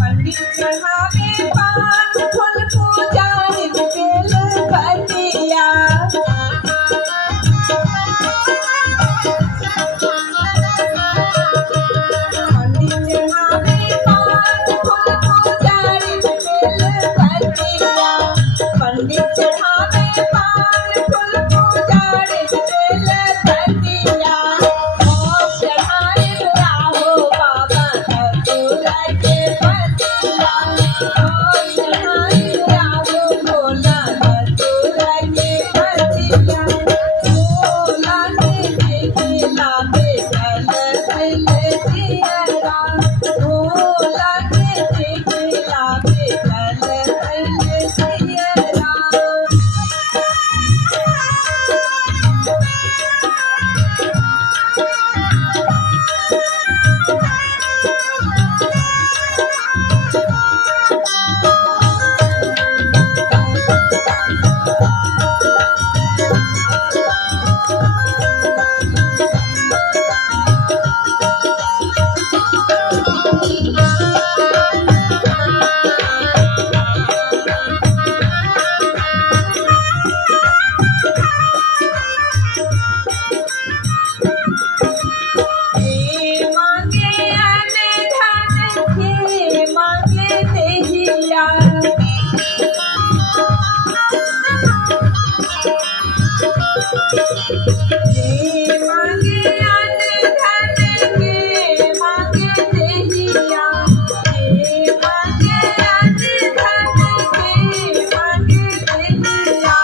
पंडित चढ़ावे पान फूल पूजा बेल पतिया। पंडित चढ़ावे पान फूल पूजा बेल पतिया। पंडित चढ़ावे पान फूल पूजा बेल पतिया। भोग चढ़ाए राहो बाबा धतूरा के पतिया। भोग चढ़ाए राहो भोला धतूरा के पतिया। भोला के देखला बेकल भइले जियरा। भोला के देखला बेकल भइले जियरा। हे मांगे अन धन हे मांगे देहिया। हे मांगे अन धन हे मांगे देहिया। हे मांगे अन धन हे मांगे देहिया।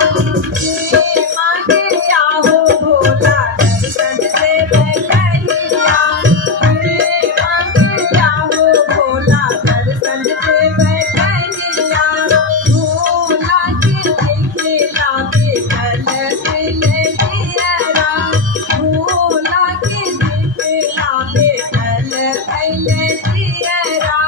हे मांगे आहो भोला दर्शन से बैठिया। हे मांगे आहो भोला दर्शन से बैठिया। भोला के देखला बेकल भइले जियरा। भोला के देखला बेकल भइले जियरा।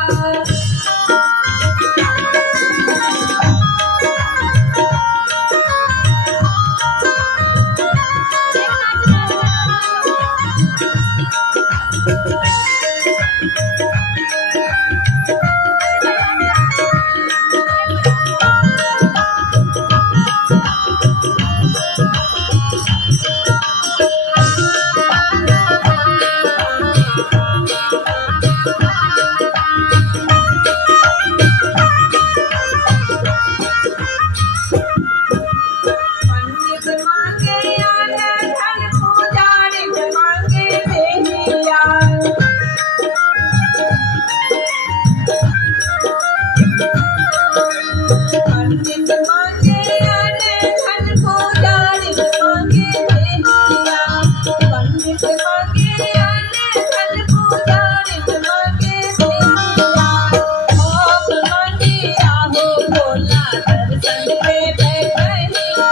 पंडित मांगे अन धन पुजारी मांगे देहिया। पंडित मांगे अन धन पुजारी मांगे देहिया। पंडित मांगे अन धन पुजारी मांगे देहिया। भोग मांगे आहो भोला दर्शन पे बैठिया।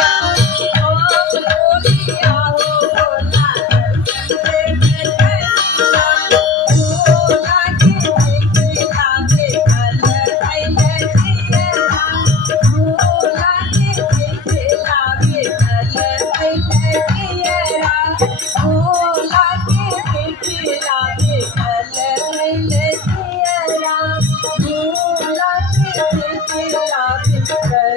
भोग बोली आहो भोला दर्शन पे बैठिया। भोला के देखला बेकल भइले जियरा। भोला के देखला बेकल भइले जियरा। भोला के देखला बेकल भइले जियरा। भोला के देखला बेकल